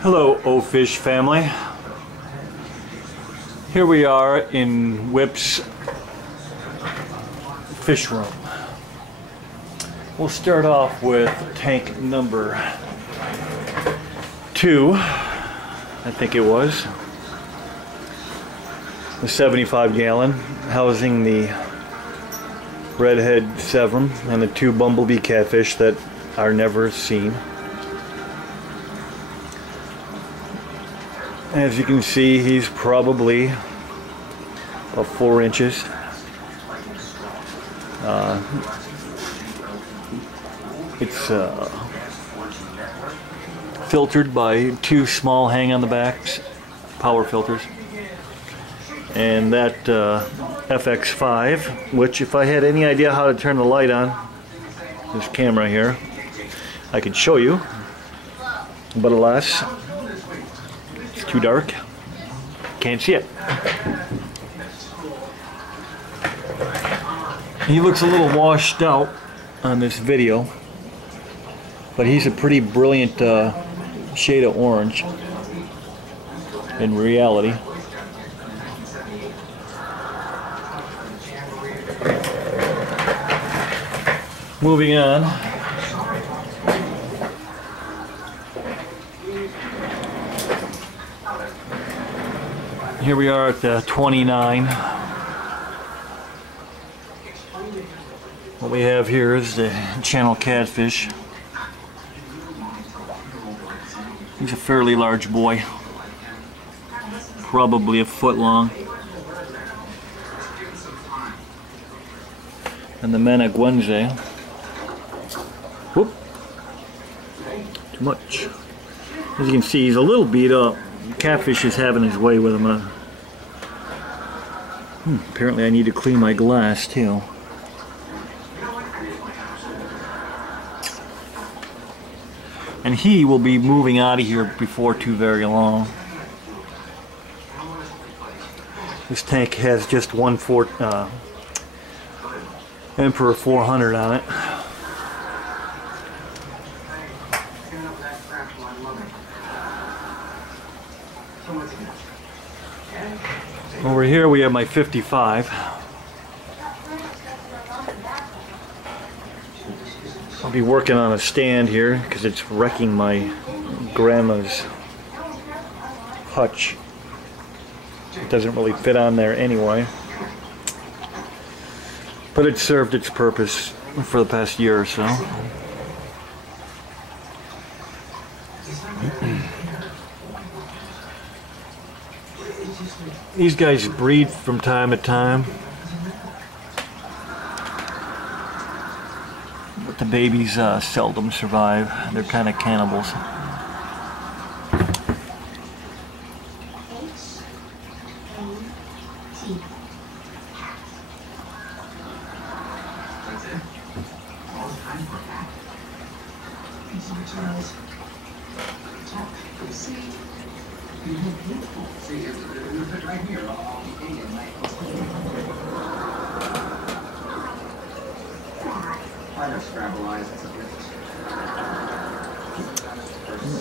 Hello, O-Fish family. Here we are in Whip's fish room. We'll start off with tank number 2, I think it was. The 75 gallon, housing the redhead sevrum and the 2 bumblebee catfish that are never seen. As you can see, he's probably about 4 inches. It's filtered by 2 small hang on the backs power filters. And that FX5, which if I had any idea how to turn the light on, this camera here, I could show you, but alas, it's too dark, can't see it. He looks a little washed out on this video, but he's a pretty brilliant shade of orange in reality. Moving on. Here we are at 29. What we have here is the channel catfish. He's a fairly large boy, probably a foot long. And the Managuense. Whoop! Too much. As you can see, he's a little beat up. Catfish is having his way with him. Apparently I need to clean my glass too. And he will be moving out of here before too very long. This tank has just one Emperor 400 on it. Over here we have my 55. I'll be working on a stand here because it's wrecking my grandma's hutch. It doesn't really fit on there anyway. But it served its purpose for the past year or so. These guys breed from time to time, but the babies seldom survive. They're kind of cannibals.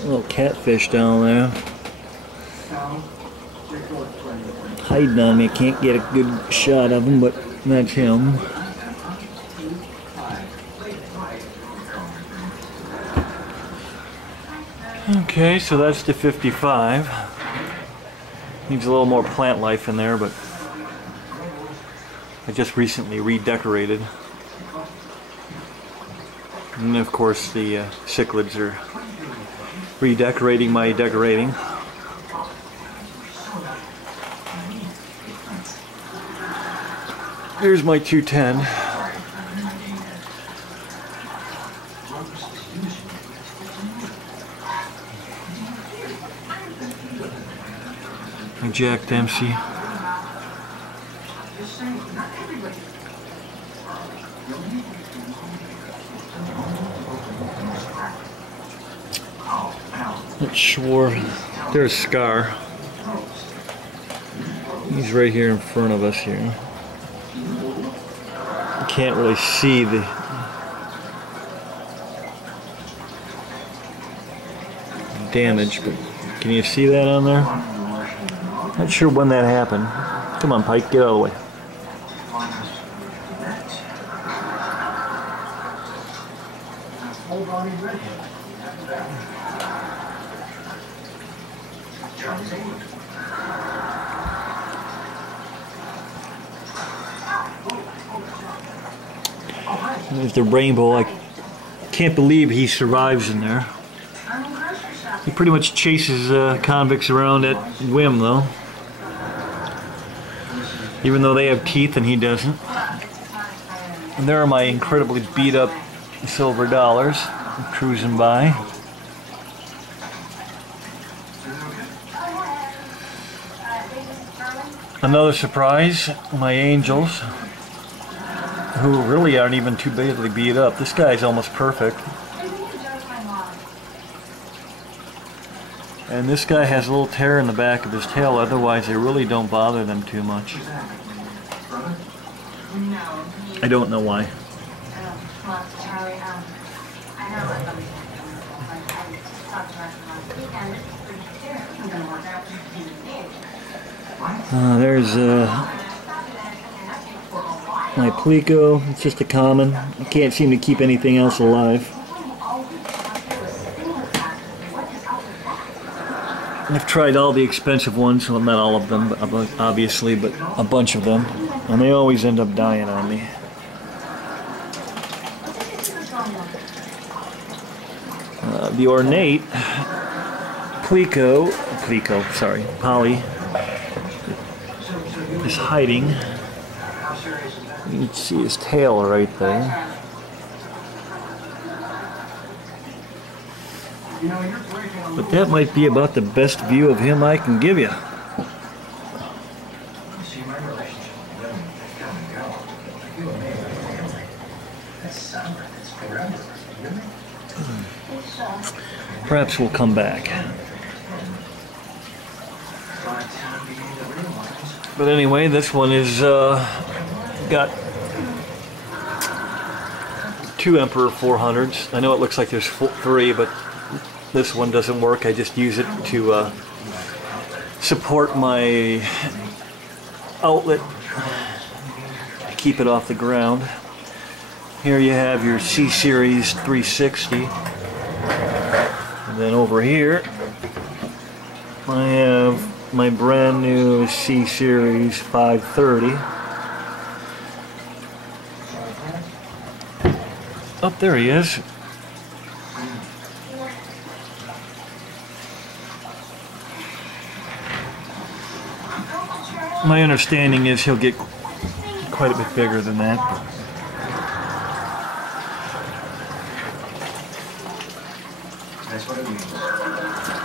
Little catfish down there hiding on me. I can't get a good shot of him, but that's him. Okay, so that's the 55. Needs a little more plant life in there, but I just recently redecorated. And of course the cichlids are redecorating my decorating. Here's my 210. My Jack Dempsey. Not sure. There's Scar. He's right here in front of us here. You can't really see the damage, but Can you see that on there? Not sure when that happened. Come on, Pike, get out of the way. There's the rainbow. I can't believe he survives in there. He pretty much chases convicts around at whim, though. Even though they have teeth and he doesn't. And there are my incredibly beat up silver dollars cruising by. Another surprise, my angels, who really aren't even too badly beat up. This guy's almost perfect. And this guy has a little tear in the back of his tail, otherwise they really don't bother them too much. I don't know why. There's my Plico. It's just a common. I can't seem to keep anything else alive. I've tried all the expensive ones, well, not all of them, obviously, but a bunch of them, and they always end up dying on me. The ornate Poly is hiding. You can see his tail right there. But that might be about the best view of him I can give you. Perhaps we'll come back. But anyway, this one is got two Emperor 400s. I know it looks like there's three, but this one doesn't work. I just use it to support my outlet, to keep it off the ground. Here you have your C-Series 360. And then over here, I have my brand new C-Series 530. Oh, there he is. My understanding is he'll get quite a bit bigger than that.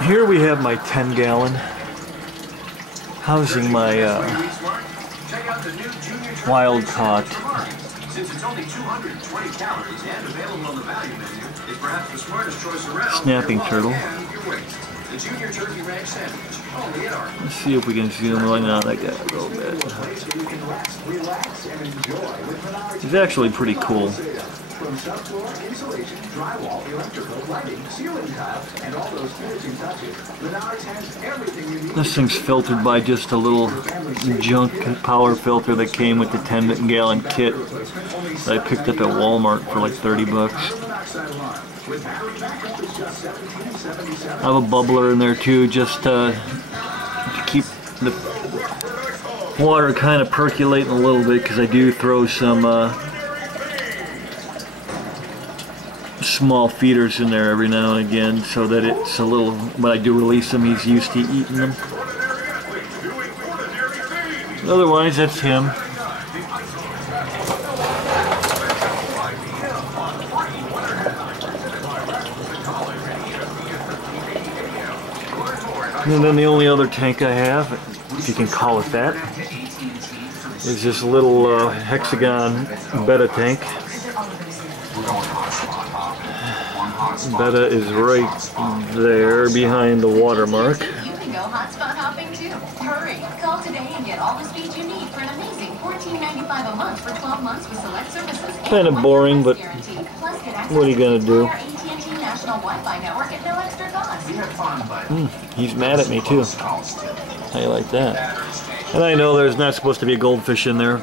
Here we have my 10-gallon housing my wild-caught snapping turtle. Let's see if we can zoom in on that guy a little bit. He's actually pretty cool. This thing's filtered by just a little junk power filter that came with the 10-gallon kit that I picked up at Walmart for like 30 bucks. I have a bubbler in there too, just to keep the water kind of percolating a little bit, because I do throw some small feeders in there every now and again, so that it's a little, when I do release him, he's used to eating them. Otherwise, that's him. And then the only other tank I have, if you can call it that, is this little hexagon betta tank. Betta is right there behind the watermark. You can go hotspot hopping too. Hurry! Call today and get all the speed you need for an amazing $14.95 a month for 12 months with select services. Kind of boring, but what are you gonna do? AT&T National Wi-Fi network at no extra cost. He's mad at me too. How you like that? And I know there's not supposed to be a goldfish in there,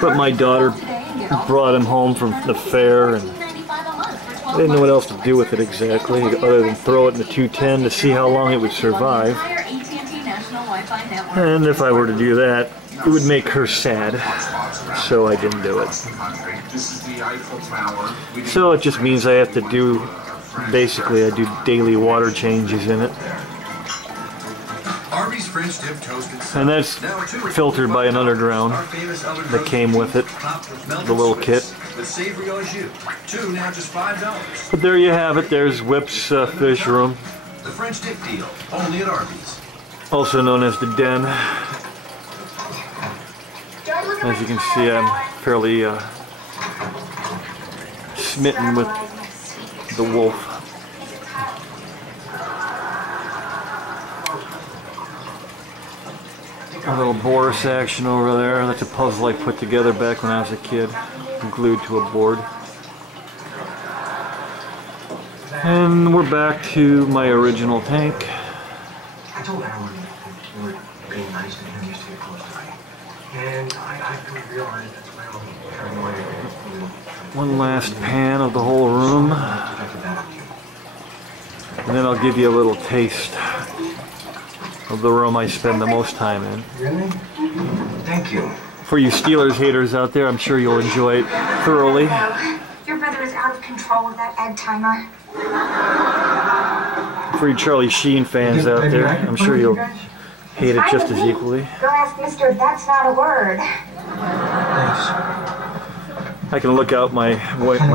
but my daughter brought him home from the fair, and I didn't know what else to do with it exactly, other than throw it in the 210 to see how long it would survive. And if I were to do that, it would make her sad, so I didn't do it. So it just means I have to do, basically I do daily water changes in it. And that's filtered by an underground that came with it, the little kit. But there you have it, there's Whip's fish room. The French dip deal, only at Arby's. Also known as the den. As you can see, I'm fairly smitten with the wolf. A little Boris action over there. That's a puzzle I put together back when I was a kid, glued to a board. And we're back to my original tank. I told Alan you were being nice to him used to get close to me. And I couldn't realize that's why I'm paranoid. One last pan of the whole room. And then I'll give you a little taste of the room I spend the most time in. Really? Thank you. For you Steelers haters out there, I'm sure you'll enjoy it thoroughly. Your brother is out of control with that egg timer. For you Charlie Sheen fans out there, I'm sure you'll hate it just as equally. Go ask Mister if that's not a word. Thanks. I can look out my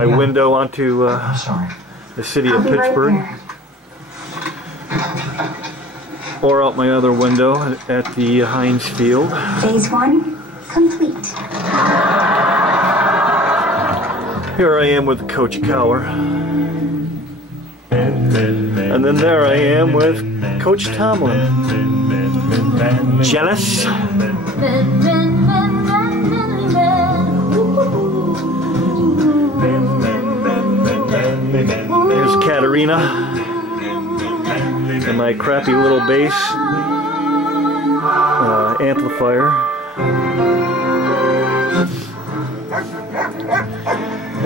window onto I'm sorry. the city I'll of be right Pittsburgh, there. or out my other window at the Heinz Field. Phase 1 complete. Here I am with Coach Cower. And then there I am with Coach Tomlin. Jealous? There's Katarina and my crappy little bass amplifier.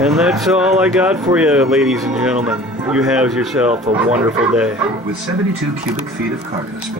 And that's all I got for you, ladies and gentlemen. You have yourself a wonderful day. With 72 cubic feet of cargo space.